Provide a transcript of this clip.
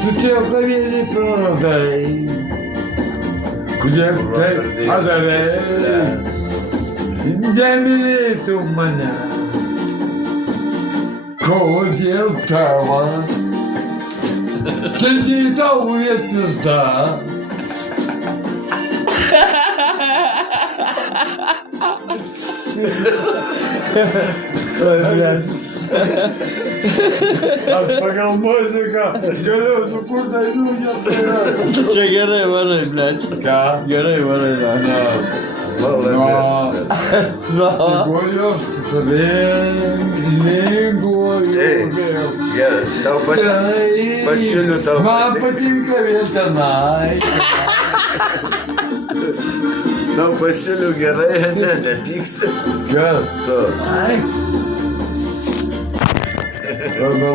Tu čia kavienį praradai. Kodėl taip padarei? Nemylėtum mane. Kodėl tavo? Taigi tau vietis da. Oi, blėt. Aš pagal muziką galiu sukurti dainų, nes tai yra. Čia gerai varai, blėt. Ką? Gerai varai, da. Nu, linguoju aš tavim, linguoju vėl. Gerai, tau pasiūliu tau. Man patinka vėl tenai. Tau pasiūliu gerai, ne, nepyksti. Ką? Tu. Ai.